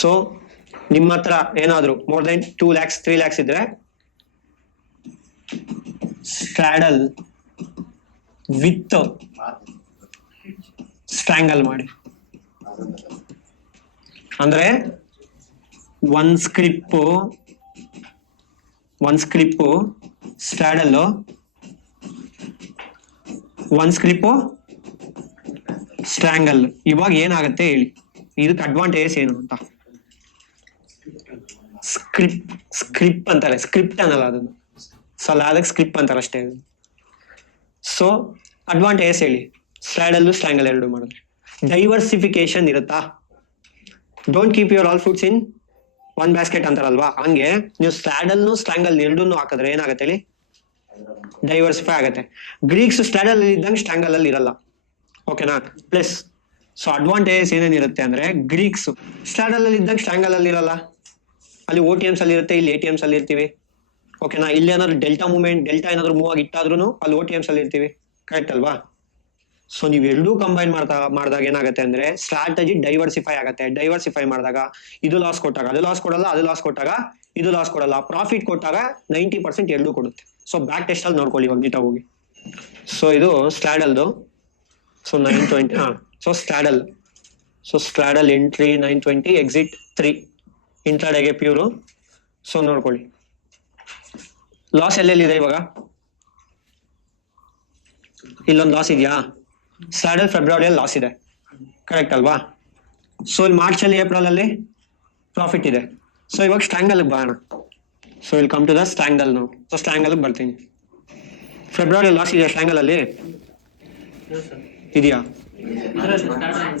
So ನಿಮ್ಮ ಹತ್ರ ಏನಾದ್ರು ಮೋರ್ ದೆನ್ 2 lakhs 3 lakhs ಇದ್ರೆ ಸ್ಟ್ರಾಡಲ್ ವಿತ್ ಸ್ಟ್ರಾಂಗಲ್ ಮಾಡಿ. ಅಂದ್ರೆ ಒಂದ್ ಸ್ಕ್ರಿಪ್ ಸ್ಟ್ರಾಡಲ್, ಒಂದ್ ಸ್ಕ್ರಿಪ್ ಸ್ಟ್ರಾಂಗಲ್. ಇವಾಗ ಏನಾಗುತ್ತೆ ಹೇಳಿ, ಇದಕ್ಕೆ ಅಡ್ವಾಂಟೇಜಸ್ ಏನು ಅಂತ. ಸ್ಕ್ರಿಪ್ ಅಂತಾರೆ, ಸ್ಕ್ರಿಪ್ಟ್ ಅನ್ನಲ್ಲ ಅದನ್ನು. ಸೊ ಅದಕ್ಕೆ ಸ್ಕ್ರಿಪ್ ಅಂತಾರೆ ಅಷ್ಟೇ. ಸೊ ಅಡ್ವಾಂಟೇಜಸ್ ಹೇಳಿ, ಸ್ಟ್ರಾಡಲ್ ಸ್ಟ್ರಾಂಗಲ್ ಎರಡು ಮಾಡಿದ್ರೆ ಡೈವರ್ಸಿಫಿಕೇಶನ್ ಇರುತ್ತಾ. Don't keep your all fruits in one basket ಅಂತಾರಲ್ವಾ, ಹಂಗೆ ನೀವು ಸ್ಟ್ರಾಡಲ್ನು ಸ್ಟ್ರಾಂಗಲ್ ಎರಡನ್ನೂ ಹಾಕಿದ್ರೆ ಏನಾಗುತ್ತೆ ಹೇಳಿ, ಡೈವರ್ಸಿಫೈ ಆಗುತ್ತೆ. ಗ್ರೀಕ್ಸ್ ಸ್ಟ್ರಾಡಲ್ ಇದ್ದಂಗೆ ಸ್ಟ್ರಾಂಗಲ್ ಅಲ್ಲಿ ಇರಲ್ಲ, ಓಕೆನಾ. ಪ್ಲಸ್ ಸೊ ಅಡ್ವಾಂಟೇಜಸ್ ಏನೇನಿರುತ್ತೆ ಅಂದ್ರೆ, ಗ್ರೀಕ್ಸ್ ಸ್ಟ್ರಾಡಲ್ ಅಲ್ಲಿ ಇದ್ದಂಗೆ ಸ್ಟ್ರಾಂಗಲ್ ಅಲ್ಲಿ ಇರಲ್ಲ, ಅಲ್ಲಿ OTMs ಅಲ್ಲಿ ಇರುತ್ತೆ, ಇಲ್ಲಿ ATMs ಅಲ್ಲಿ ಇರ್ತೀವಿ, ಓಕೆನಾ. ಇಲ್ಲಿ ಏನಾದ್ರು ಡೆಲ್ಟಾ ಏನಾದ್ರು ಮೂವ್ ಆಗಿ ಇಟ್ಟಾದ್ರೂ ಅಲ್ಲಿ OTMs ಅಲ್ಲಿ ಇರ್ತೀವಿ, ಕರೆಕ್ಟ್ ಅಲ್ವಾ. ಸೊ ನೀವು ಎರಡೂ ಕಂಬೈನ್ ಮಾಡಿದಾಗ ಏನಾಗುತ್ತೆ ಅಂದ್ರೆ ಸ್ಟ್ರಾಟಜಿ ಡೈವರ್ಸಿಫೈ ಆಗುತ್ತೆ. ಡೈವರ್ಸಿಫೈ ಮಾಡಿದಾಗ ಇದು ಲಾಸ್ ಕೊಟ್ಟಾಗ ಅದು ಲಾಸ್ ಕೊಡಲ್ಲ, ಅದು ಲಾಸ್ ಕೊಟ್ಟಾಗ ಇದು ಲಾಸ್ ಕೊಡಲ್ಲ, ಪ್ರಾಫಿಟ್ ಕೊಟ್ಟಾಗ 90% ಎರಡೂ ಕೊಡುತ್ತೆ. ಸೊ ಬ್ಯಾಕ್ ಟೆಸ್ಟ್ ಅಲ್ಲಿ ನೋಡ್ಕೊಳ್ಳಿ ಇವಾಗ ನೀಟಾಗಿ ಹೋಗಿ. ಸೊ ಇದು ಸ್ಟ್ರಾಡಲ್ದು. So 920 so straddle entry 920, exit 3, ಇಂಟ್ರಾಡೇಗೆ ಪ್ಯೂರು. ಸೊ ನೋಡ್ಕೊಳ್ಳಿ ಲಾಸ್ ಎಲ್ಲೆಲ್ಲಿದೆ ಇವಾಗ. ಇಲ್ಲೊಂದು ಲಾಸ್ ಇದೆಯಾ, ಸ್ಟ್ರಾಡಲ್ ಫೆಬ್ರವರಿಯಲ್ಲಿ ಲಾಸ್ ಇದೆ, ಕರೆಕ್ಟ್ ಅಲ್ವಾ. ಸೊ ಇಲ್ಲಿ ಮಾರ್ಚ್ ಅಲ್ಲಿ ಏಪ್ರಿಲ್ ಅಲ್ಲಿ ಪ್ರಾಫಿಟ್ ಇದೆ. ಸೊ ಇವಾಗ ಸ್ಟ್ರಾಂಗಲ್ ಬರೋಣ. ಸೊ ಇಲ್ಲಿ ಕಮ್ ಟು ದ ಸ್ಟ್ರಾಂಗಲ್ ನಾವು. ಸೊ ಸ್ಟ್ರಾಂಗಲ್ ಬರ್ತೀನಿ. ಫೆಬ್ರವರಿ ಲಾಸ್ ಇದೆಯಾ ಸ್ಟ್ರಾಂಗಲ್ ಅಲ್ಲಿ, ಇದೆಯಾ.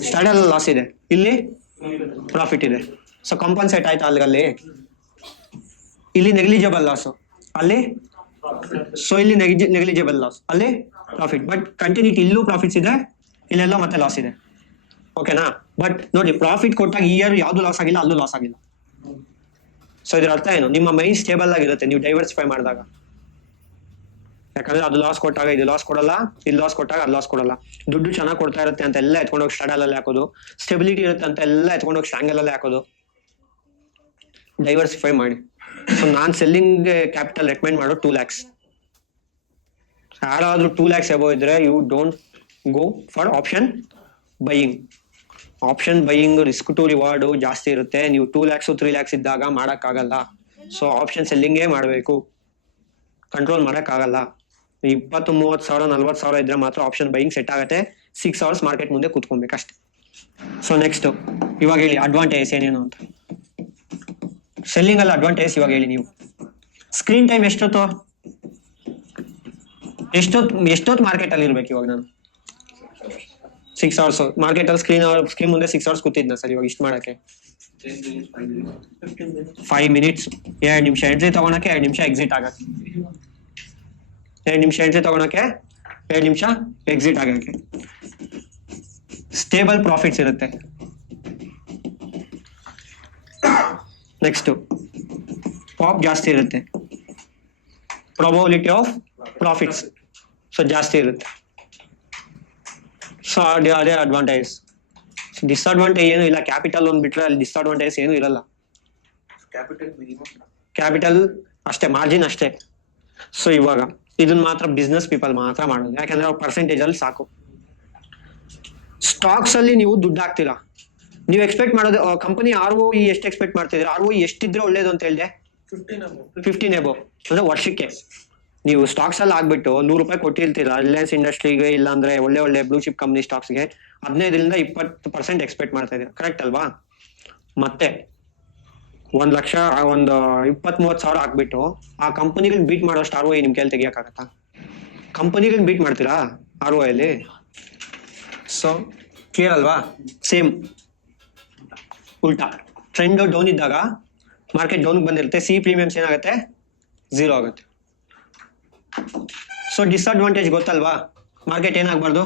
ಸ್ಟ್ರಾಡಲ್ ಲಾಸ್ ಇದೆ, ಇಲ್ಲಿ ಪ್ರಾಫಿಟ್ ಇದೆ. ಸೊ ಕಾಂಪನ್ಸೇಟ್ ಆಯ್ತಾ ಅಲ್ಲಿಗಲ್ಲಿ, ಇಲ್ಲಿ ನೆಗ್ಲಿಜಿಬಲ್ ಲಾಸ್ ಅಲ್ಲಿ. ಸೊ ಇಲ್ಲಿ ನೆಗ್ಲಿಜಿಬಲ್ ಲಾಸ್, ಅಲ್ಲಿ ಪ್ರಾಫಿಟ್. ಬಟ್ ಕಂಟಿನ್ಯೂಟಿ ಇಲ್ಲೂ ಪ್ರಾಫಿಟ್ಸ್ ಇದೆ, ಇಲ್ಲೆಲ್ಲ ಮತ್ತೆ ಲಾಸ್ ಇದೆ, ಓಕೆನಾ. ಬಟ್ ನೋಡಿ ಪ್ರಾಫಿಟ್ ಕೊಟ್ಟಾಗ ಈ ಇಯರ್ ಯಾವ್ದು ಲಾಸ್ ಆಗಿಲ್ಲ, ಅಲ್ಲೂ ಲಾಸ್ ಆಗಿಲ್ಲ. ಸೊ ಇದ್ರ ಅರ್ಥ ಏನು, ನಿಮ್ಮ ಮೈಂಡ್ ಸ್ಟೇಬಲ್ ಆಗಿರುತ್ತೆ ನೀವು ಡೈವರ್ಸಿಫೈ ಮಾಡಿದಾಗ. ಯಾಕಂದ್ರೆ ಅದು ಲಾಸ್ ಕೊಟ್ಟಾಗ ಇದು ಲಾಸ್ ಕೊಡಲ್ಲ, ಇಲ್ಲಿ ಲಾಸ್ ಕೊಟ್ಟಾಗ ಅದು ಲಾಸ್ ಕೊಡಲ್ಲ. ದುಡ್ಡು ಚೆನ್ನಾಗಿ ಕೊಡ್ತಾ ಇರುತ್ತೆ ಅಂತ ಎಲ್ಲ ಎತ್ಕೊಂಡೋಗಿ ಸ್ಟ್ರಾಡಲ್ ಅಲ್ಲಿ ಹಾಕೋದು, ಸ್ಟೆಬಿಲಿಟಿ ಇರುತ್ತೆ ಅಂತ ಎಲ್ಲ ಎತ್ಕೊಂಡೋಗಿ ಸ್ಟ್ರಾಂಗಲ್ ಅಲ್ಲಿ ಹಾಕೋದು. ಡೈವರ್ಸಿಫೈ ಮಾಡಿ. ಸೊ ನಾನ್ ಸೆಲ್ಲಿಂಗ್ ಕ್ಯಾಪಿಟಲ್ ರೆಕಮೆಂಡ್ ಮಾಡೋ 2 lakhs. ಯಾರಾದ್ರೂ 2 lakhs ಎಬೋ ಇದ್ರೆ you don't go for option buying. Option buying risk to reward ಜಾಸ್ತಿ ಇರುತ್ತೆ. ನೀವು 2 lakhs 3 lakhs ಇದ್ದಾಗ ಮಾಡಕ್ಕಾಗಲ್ಲ. ಸೊ ಆಪ್ಷನ್ ಸೆಲ್ಲಿಂಗೇ ಮಾಡಬೇಕು, ಕಂಟ್ರೋಲ್ ಮಾಡಕ್ಕಾಗಲ್ಲ. 20-30 ಸಾವಿರ 40 ಸಾವಿರ ಇದ್ರೆ ಮಾತ್ರ ಆಪ್ಷನ್ ಬೈಯಿಂಗ್ ಸೆಟ್ ಆಗುತ್ತೆ. 6 hours ಮಾರ್ಕೆಟ್ ಮುಂದೆ ಕೂತ್ಕೊಬೇಕಷ್ಟೆ. ಸೊ ನೆಕ್ಸ್ಟ್ ಇವಾಗ ಹೇಳಿ ಅಡ್ವಾಂಟೇಜ್ ಏನೇನು ಅಂತ. ಸೆಲ್ಲಿಂಗ್ ಅಲ್ಲಿ ಅಡ್ವಾಂಟೇಜ್ ಇವಾಗ ಹೇಳಿ ನೀವು. ಸ್ಕ್ರೀನ್ ಟೈಮ್ ಎಷ್ಟೊತ್ತು ಮಾರ್ಕೆಟ್ ಅಲ್ಲಿ ಇರ್ಬೇಕು ಇವಾಗ ನಾನು. 6 hours ಮಾರ್ಕೆಟ್ ಅಲ್ಲಿ ಸ್ಕ್ರೀನ್ ಮುಂದೆ 6 hours ಕೂತಿದ್ನ ಸರ್. ಇವಾಗ ಇಷ್ಟು ಮಾಡಕ್ಕೆ 5 minutes, 2 ನಿಮಿಷ ಎಂಟ್ರಿ ತಗೊಳಕ್ಕೆ, 2 ನಿಮಿಷ ಎಕ್ಸಿಟ್ ಆಗಕ್ಕೆ, 2 ನಿಮಿಷ ಎಂಟ್ರಿ ತಗೊಳಕ್ಕೆ, 2 ನಿಮಿಷ ಎಕ್ಸಿಟ್ ಆಗಕ್ಕೆ. ಸ್ಟೇಬಲ್ ಪ್ರಾಫಿಟ್ಸ್ ಇರುತ್ತೆ. ನೆಕ್ಸ್ಟ್ ಪಾಪ್ ಜಾಸ್ತಿ ಇರುತ್ತೆ, ಪ್ರಾಬಬಿಲಿಟಿ ಆಫ್ ಪ್ರಾಫಿಟ್ಸ್ ಸೊ ಜಾಸ್ತಿ ಇರುತ್ತೆ. ಸೊ ಅದೇ ಅಡ್ವಾಂಟೇಜ್. ಡಿಸ್ಅಡ್ವಾಂಟೇಜ್ ಏನು ಇಲ್ಲ. ಕ್ಯಾಪಿಟಲ್ ಒಂದು ಬಿಟ್ರೆ ಅಲ್ಲಿ ಡಿಸ್ಅಡ್ವಾಂಟೇಜ್ ಏನು ಇರಲ್ಲ. ಕ್ಯಾಪಿಟಲ್ ಅಷ್ಟೇ, ಮಾರ್ಜಿನ್ ಅಷ್ಟೇ. ಸೊ ಇವಾಗ ಇದನ್ನ ಮಾತ್ರ ಬಿಸ್ನೆಸ್ ಪೀಪಲ್ ಮಾತ್ರ ಮಾಡೋದು, ಯಾಕಂದ್ರೆ ಅವ್ರ ಪರ್ಸೆಂಟೇಜ್ ಅಲ್ಲಿ ಸಾಕು. ಸ್ಟಾಕ್ಸ್ ಅಲ್ಲಿ ನೀವು ದುಡ್ಡು ಹಾಕ್ತೀರಾ, ನೀವು ಎಕ್ಸ್ಪೆಕ್ಟ್ ಮಾಡೋದು ಕಂಪನಿ ROE ಎಷ್ಟು ಎಕ್ಸ್ಪೆಕ್ಟ್ ಮಾಡ್ತಿದ್ರೆ, ROE ಎಷ್ಟಿದ್ರೆ ಒಳ್ಳೇದು ಅಂತ ಹೇಳಿದೆ, 15 above ಅಂದ್ರೆ ವರ್ಷಕ್ಕೆ. ನೀವು ಸ್ಟಾಕ್ಸ್ ಅಲ್ಲಿ ಆಗ್ಬಿಟ್ಟು 100 ರೂಪಾಯಿ ಕೊಟ್ಟಿರ್ತೀರಾ ರಿಲಯನ್ಸ್ ಇಂಡಸ್ಟ್ರಿಗೆ, ಇಲ್ಲ ಅಂದ್ರೆ ಒಳ್ಳೆ ಬ್ಲೂ ಚಿಪ್ ಕಂಪ್ನಿ ಸ್ಟಾಕ್ಸ್ಗೆ 15-20% ಎಕ್ಸ್ಪೆಕ್ಟ್ ಮಾಡ್ತಾ ಇದೀರಾ, ಕರೆಕ್ಟ್ ಅಲ್ವಾ. ಮತ್ತೆ 1 ಲಕ್ಷ ಒಂದು 20-30 ಸಾವಿರ ಹಾಕ್ಬಿಟ್ಟು ಆ ಕಂಪನಿಗಳು ಬೀಟ್ ಮಾಡೋಷ್ಟು ROE ನಿಮ್ ಕೈಲಿ ತೆಗಿಯಕ್ಕಾಗತ್ತಾ? ಕಂಪನಿಗಳು ಬೀಟ್ ಮಾಡ್ತೀರಾ ROE ಅಲ್ಲಿ? ಸೊ ಕ್ಲಿಯರ್ ಅಲ್ವಾ. ಸೇಮ್ ಉಲ್ಟಾ, ಟ್ರೆಂಡ್ ಡೌನ್ ಇದ್ದಾಗ ಮಾರ್ಕೆಟ್ ಡೌನ್ ಬಂದಿರುತ್ತೆ, ಸಿ ಪ್ರೀಮಿಯಮ್ಸ್ ಏನಾಗುತ್ತೆ, 0 ಆಗುತ್ತೆ. ಸೊ ಡಿಸ್ಅಡ್ವಾಂಟೇಜ್ ಗೊತ್ತಲ್ವಾ, ಮಾರ್ಕೆಟ್ ಏನಾಗಬಾರ್ದು.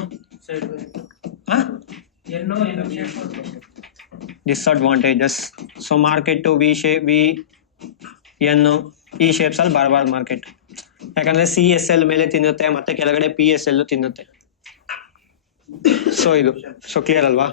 ಡಿಸ್ಅಡ್ವಾಂಟೇಜಸ್. ಸೊ ಮಾರ್ಕೆಟ್ ಎನ್ ಈ ಶೇಪ್ಸ್ ಅಲ್ಲಿ ಬರಬಾರ್ದು ಮಾರ್ಕೆಟ್, ಯಾಕಂದ್ರೆ CSL ಮೇಲೆ ತಿನ್ನುತ್ತೆ, ಮತ್ತೆ ಕೆಳಗಡೆ PSL ತಿನ್ನುತ್ತೆ. ಸೊ ಇದು ಸೊ ಕ್ಲಿಯರ್ ಅಲ್ವಾ.